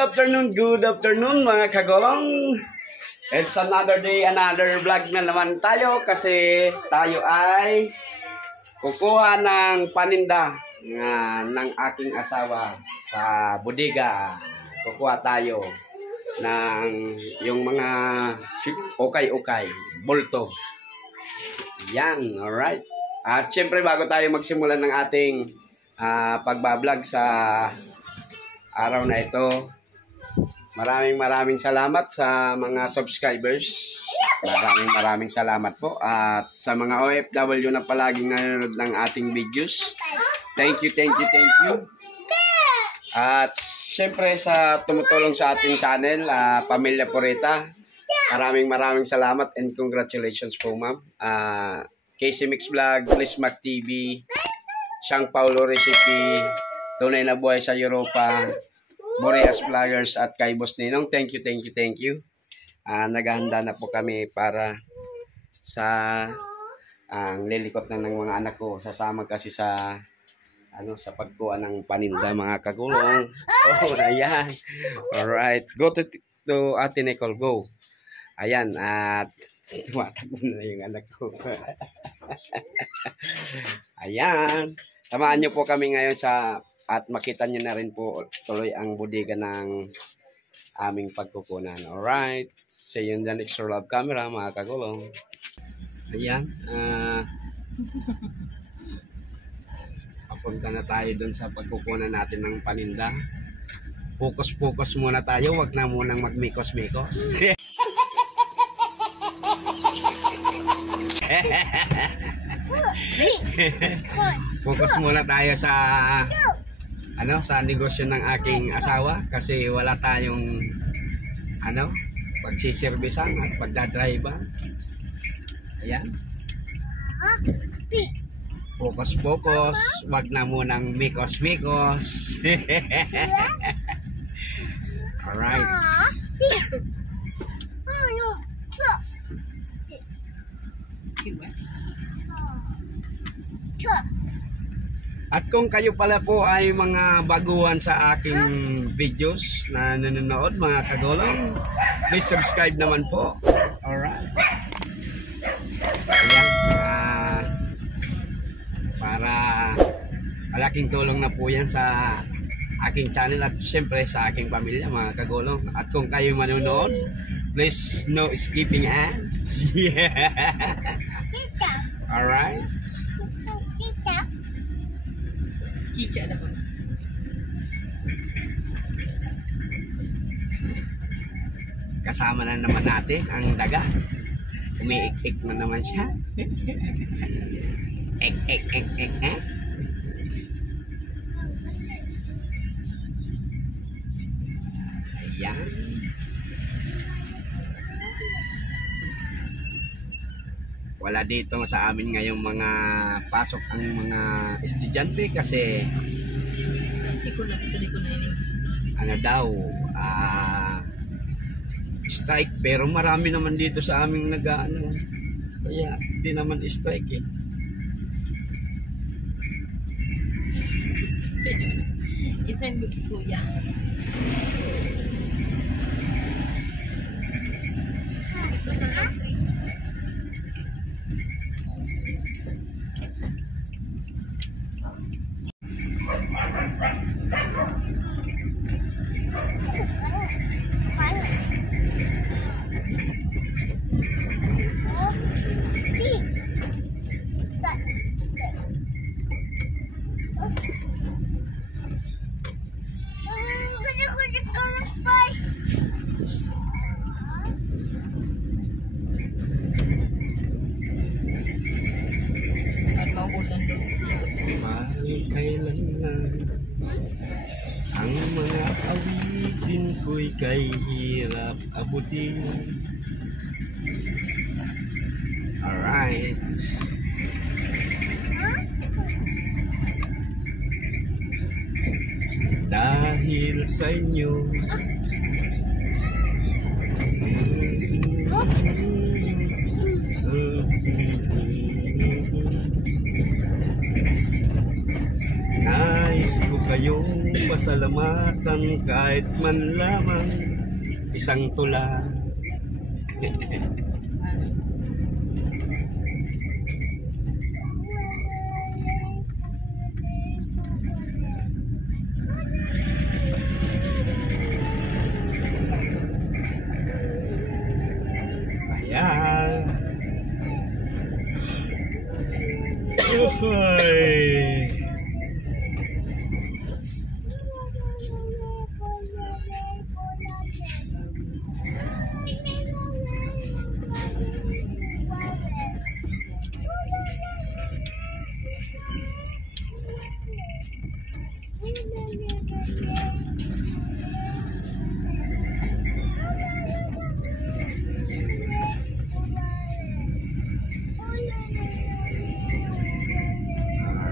good afternoon mga kagolong. It's another day, another vlog na naman tayo kasi tayo ay kukuha ng paninda ng aking asawa sa bodega. Kukuha tayo ng yung mga ukay-ukay, bulto. Yan, alright. At syempre bago tayo magsimula ng ating pagbablog sa araw na ito, maraming salamat sa mga subscribers. Maraming salamat po. At sa mga OFW na palaging nanonood ng ating videos, thank you. At syempre sa tumutulong sa ating channel, Pamilya Purita, maraming salamat and congratulations po ma'am. Casey Mix Vlog, Liz Mac TV, Siyang Paulo Recipe, Tunay na Buhay sa Europa, Boreas Vloggers at kay Boss Ninong. Thank you. Naghahanda na po kami para sa ang lilikot na ng mga anak ko. Sasama kasi sa sa pagkuha ng paninda mga kagulong. Oh, ayan. Alright. Go to Ate Nicole. Go. Ayan. At tumatakbo na yung anak ko. Ayan. Tamaan nyo po kami ngayon at makita nyo na rin po tuloy ang bodega ng aming pagkukunan. Alright. See you in the next roll of camera mga kagulong. Ayan. Papunta na tayo dun sa pagkukunan natin ng paninda. Focus muna tayo. Wag na munang magmikos-mikos. Focus muna tayo sa sa negosyo ng aking asawa kasi wala tayong pagsiservisan at pagdadrive. Ayan. Focus, wag na munang mikos. Alright. At kung kayo pala po ay mga baguhan sa aking videos na nanonood mga kagulong, please subscribe naman po. Alright. Ayan. Para malaking tulong na po yan sa aking channel at syempre sa aking pamilya mga kagulong. At kung kayo manonood, please no skipping ads. Yeah. Alright. Chicha na po. Kasama na naman natin ang daga. Umiik-ik na naman siya. Ek. Ayan. Wala dito sa amin ngayong mga pasok ang mga estudyante kasi strike, pero marami naman dito sa aming kaya di naman strike eh. Isang kuya. Ito sa laundry. Kailangan ang mga awitin ko'y kay hirap abutin. Alright. Dahil sa inyo nais ko kayong pasalamatan kahit man lamang isang tula. Ayan. Uy.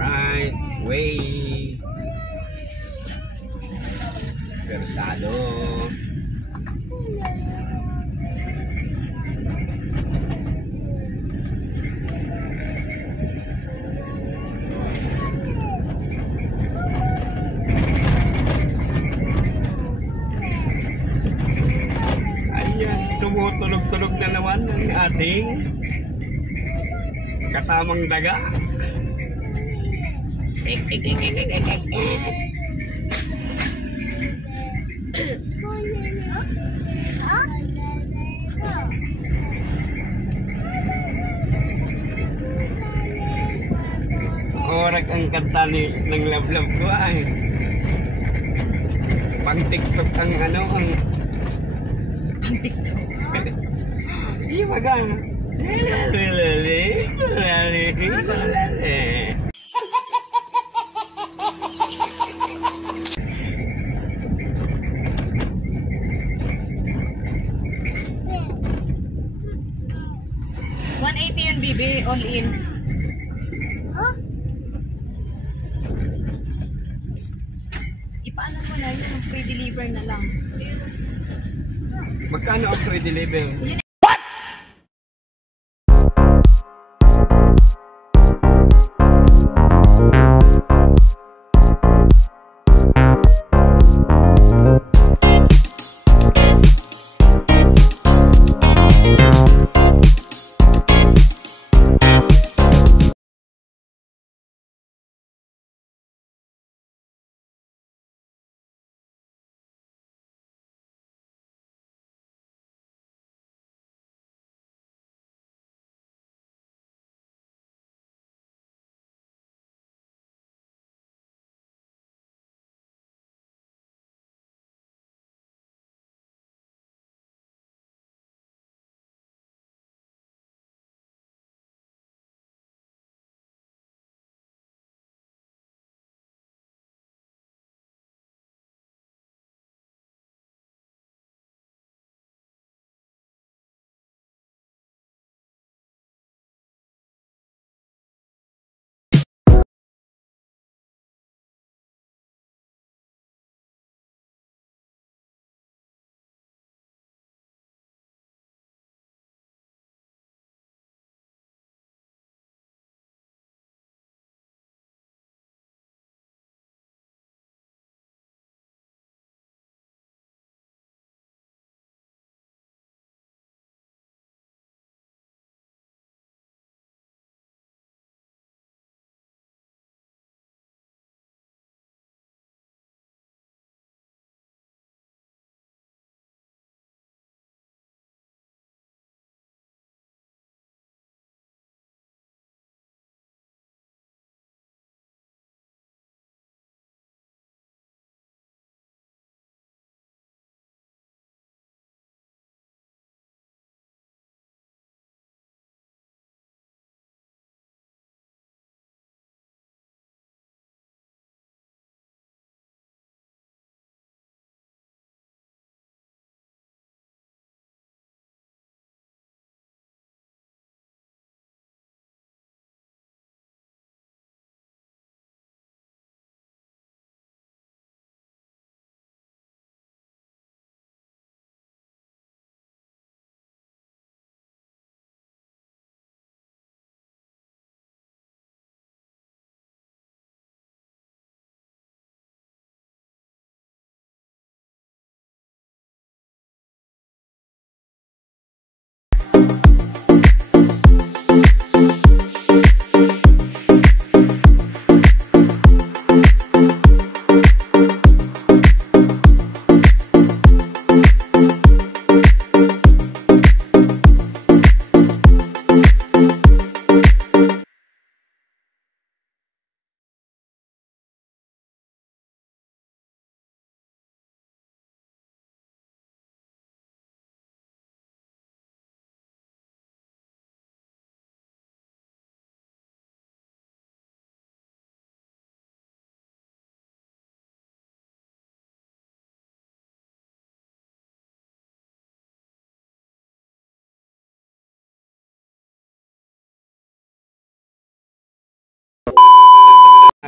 Alright, way. Persado. Ayan, tumutulog-tulog na naman ang ating kasamang daga. Korek ang kanta ng love-love ko ay. Pang TikTok ang ano ang Ang TikTok. Iya magang. $180 yun, bibi. All in. Huh? Ipaalam mo na yun. Free deliver na lang. Magkano ang free deliver? Yun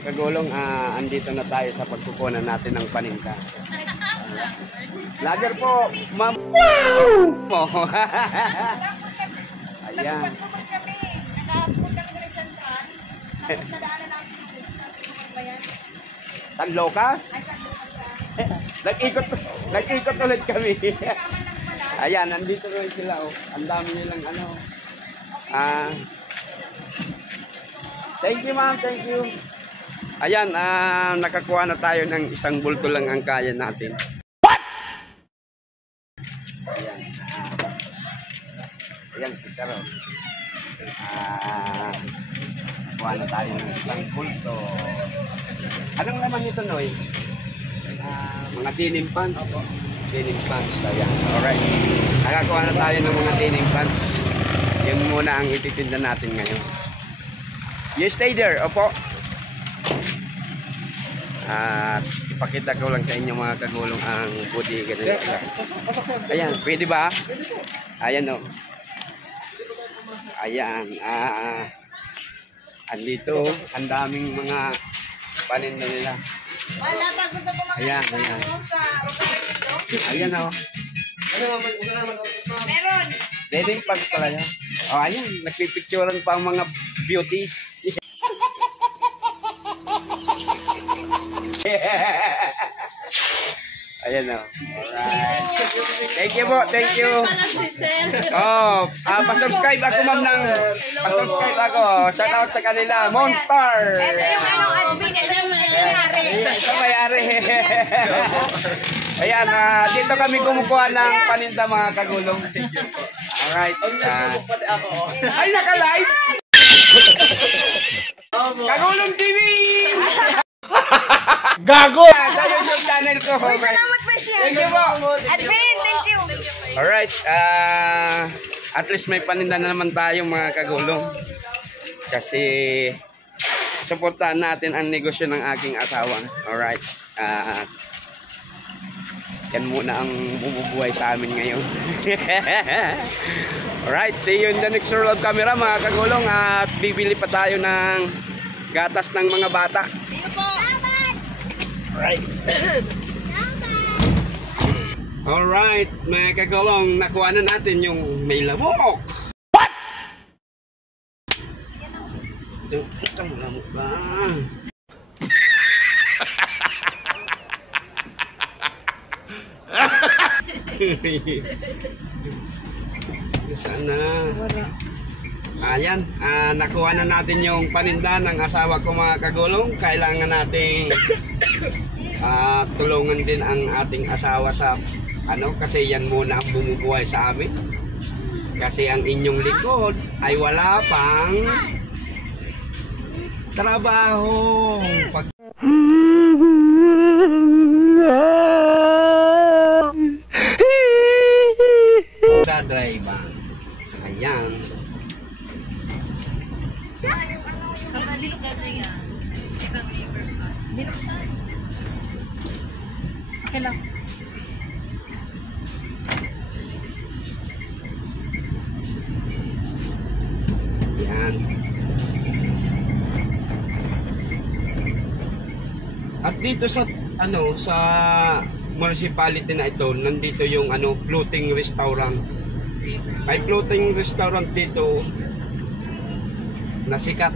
Kagulong, andito na tayo sa pagkukunan natin ng paninda. Lager po, ma'am. Wow! Ayan. Nagpagkuman kami. Nakapunta kami ng sentral. Tapos nadaanan namin dito. Sabi ko magbayan. Tanlokas? Ay, sabi ko Nag-ikot ulit kami. Kaman lang pala. Ayan, nandito rin sila. Oh. Ang dami nilang ano. Thank you, ma'am. Thank you. Ayan, nakakuha na tayo ng isang bulto lang ang kaya natin. What? Ayan. Ayan, sisaro. Kuha na tayo ng isang bulto. Anong laman nito, Noy? Mga denim pants. Denim pants. Ayan. Alright. Nakakuha na tayo ng mga denim pants. Yun muna ang ititinda natin ngayon. You stay there. Opo. At ipakita ko lang sa inyo mga kagulong ang bodega nila. Ayan. Pwede ba? Ayan o. Ayan. Andito. Ang daming mga paninda nila. Wala pa gusto ko Ayan, ayan. Ayan o. Meron. Wedding pants pala yan. O ayan, nagpipicturan pa ang mga beauties. Ayan o. Alright. Thank you po, thank you. Oh, pa-subscribe ako ma'am ng pa-subscribe ako. Shout out sa kanila, Monster. Ito yung anong admin. Ito yung nangyari. Ito may-ari. Ayan, dito kami kumukuha ng paninda mga kagulong. Alright. Ay, naka-live! Kagulong TV! Gago! Sa YouTube channel ko. Salamat pa siya. Thank you po. Admin, thank you. Alright. At least may paninda na naman tayo mga kagulong. Kasi suportahan natin ang negosyo ng aking asawa. Alright. Yan muna ang bumubuhay sa amin ngayon. Alright, see you in the next roll of camera mga kagulong. At bibili pa tayo ng gatas ng mga bata. Dito po. Alright. Alright, mga kagulong, nakuha na natin yung may lamok. What? Ito ang lamok ba? Sana. Ayan, nakuha na natin yung paninda ng asawa ko mga kagulong. Kailangan nating tulungan din ang ating asawa sa ano, kasi yan muna ang bumubuhay sa amin. Kasi ang inyong likod ay wala pang trabaho. Sa driver. Ayan. Kamalikan na yan. Ibang river pa. Binuksan. Okay lang. Ayan. At dito sa ano, sa municipality na ito, nandito yung ano, floating restaurant. May floating restaurant dito na sikat.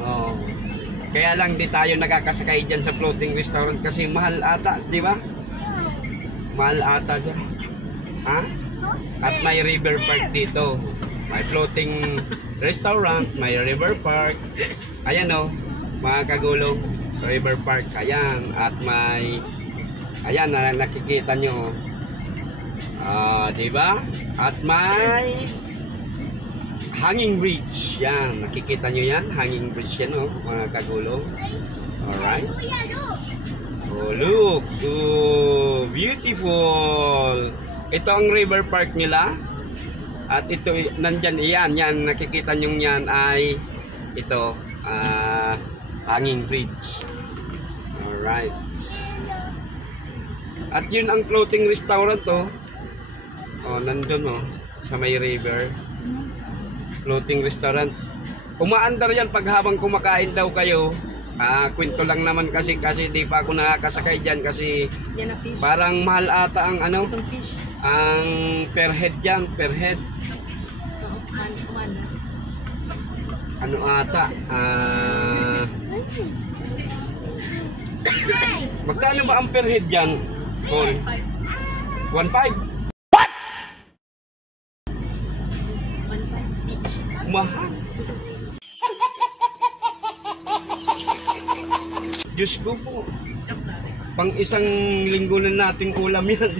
Oh. Kaya lang di tayo nakakasakay dyan sa floating restaurant kasi mahal ata, di ba? Mahal ata dyan. Ha? At may river park dito. May floating restaurant, may river park. Ayan o, mga kagulong, river park. Ayan, at may, ayan na nakikita nyo. Di ba? At may hanging bridge. Yan, nakikita nyo yan? Hanging bridge yan, oh, mga kagulong. Alright. Oh, look. Oh, beautiful. Ito ang river park nila. At ito, nandyan, yan, nakikita nyo yan ay ito, hanging bridge. Alright. At yun ang floating restaurant, oh. Oh, nandun, oh, sa may river. Floating restaurant. Umaandar yan pag habang kumakain daw kayo, Kwento lang naman kasi di pa ako nakakasakay diyan kasi Yan ang fish. parang mahal ata ang ano, Itong fish. ang per head diyan, per head. Oo, kumanda. Ano ata? Magkano ba ang per head diyan? Paul? 1.5? Mahal. Diyos ko po. Pang isang linggo na nating ulam yan.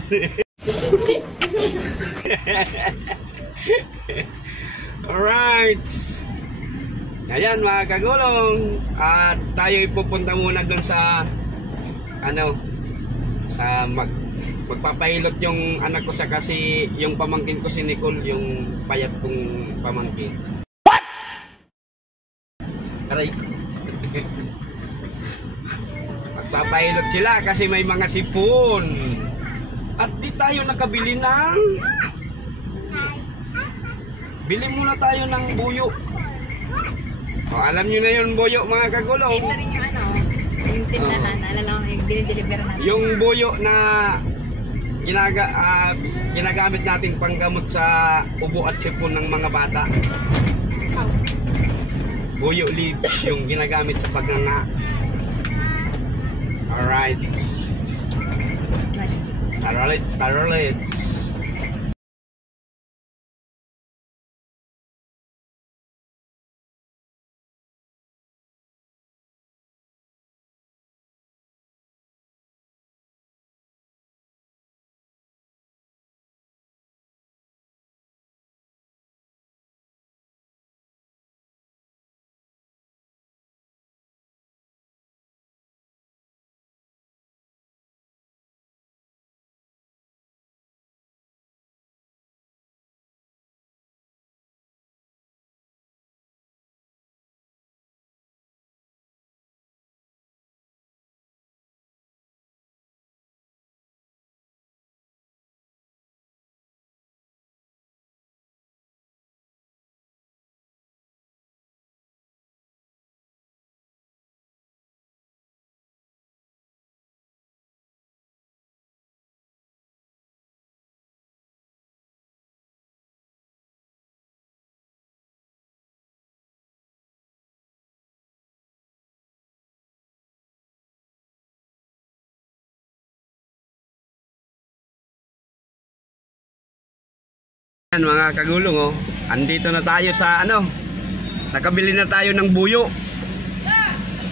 Alright. Ayan mga kagulong. At tayo pupunta muna dun sa magpapahilot yung anak ko sa kasi yung pamangkin ko si Nicole, yung payat kong pamangkin. What? Aray. Magpapahilot sila kasi may mga sipon. At di tayo nakabili ng bili muna tayo ng buyo. Alam nyo na yun buyo mga kagulong. Ito rin yung yung tindahan. Alala ko yung dinideliver natin. Yung buyo na ginagamit natin panggamot sa ubo at sipon ng mga bata. Buyo leaves yung ginagamit sa pagnganga. Alright. Starolets. Yan mga kagulong, andito na tayo sa nakabili na tayo ng buyo.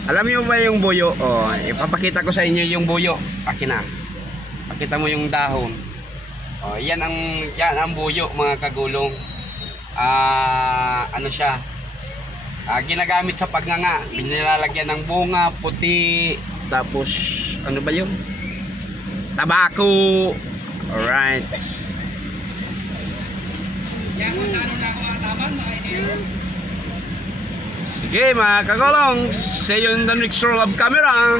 Alam niyo ba yung buyo? Ipapakita ko sa inyo yung buyo. Akin na. Pakita mo yung dahon. Yan ang buyo mga kagulong. Ano siya? Ginagamit sa pagnganga. Binilalagyan ng bunga, puti, tapos ano ba yun? Tabako. Alright. Sige mga kagulong, see you in the next roll of camera.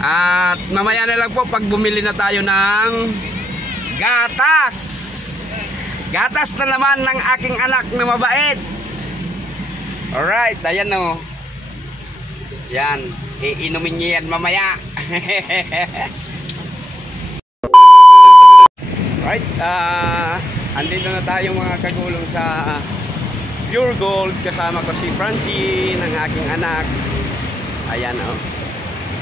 At mamaya na lang po pag bumili na tayo ng gatas. Gatas na naman ng aking anak na mabait. Alright, ayan o. Yan, iinumin niya yan mamaya. Right, andito na tayo mga kagulong sa Pure Gold. Kasama ko si Francie ng aking anak. Ayan o.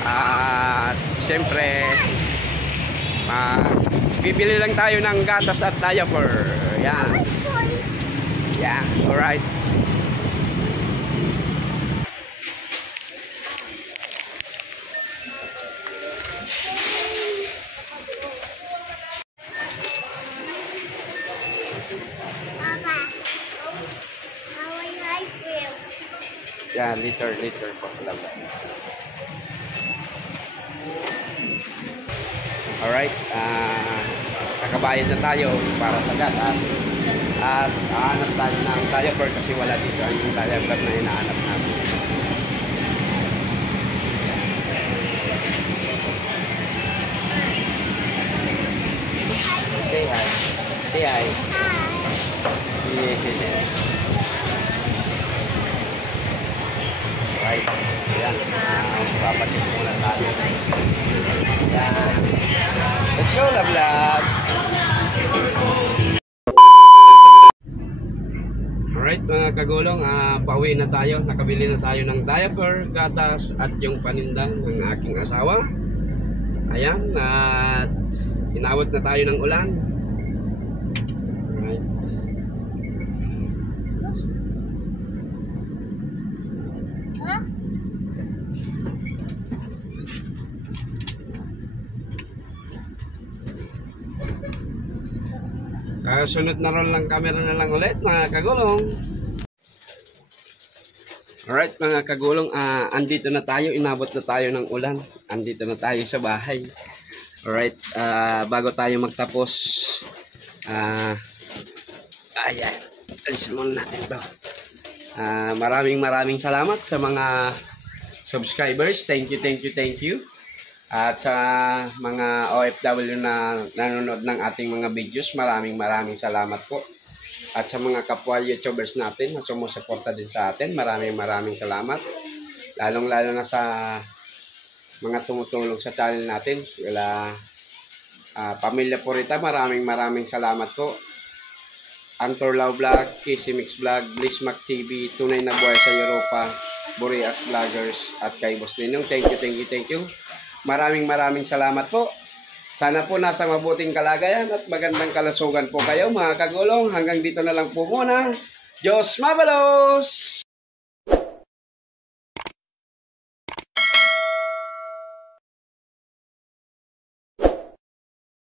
At syempre bibili lang tayo ng gatas at diaper. Yan. Yeah, alright. Yeah, liter po lang. Alright, kakabayad na tayo para sa gatas. At aanap tayo ng diaper kasi wala dito yung diaper na inaanap natin. Say hi. Say hi. Yeah. Alright. Ayan. Papacheck muna tayo. Ayan. Let's go, love love. Alright mga kagulong, pauwi na tayo. Nakabili na tayo ng diaper, gatas at yung paninda ng aking asawa. Ayan, at inawat na tayo ng ulan. Alright. Sunod na roll ng camera na lang ulit mga kagulong. Alright mga kagulong, andito na tayo, inabot na tayo ng ulan. Andito na tayo sa bahay. Alright, bago tayo magtapos, ayan, alisin muna natin ito. Maraming salamat sa mga subscribers. Thank you. At sa mga OFW na nanonood ng ating mga videos, maraming salamat po. At sa mga kapwa YouTubers natin na sumusuporta din sa atin, maraming salamat. Lalong-lalo na sa mga tumutulong sa channel natin. Pamilya Purita, maraming salamat po. Antor Lau Vlog, Casey Mix Vlog, Bliss Mac TV, Tunay na Buhay sa Europa, Boreas Vloggers, at kay Boss Ninong. Thank you. Maraming salamat po. Sana po nasa mabuting kalagayan at magandang kalusugan po kayo mga kagulong. Hanggang dito na lang po muna. Diyos mabalos!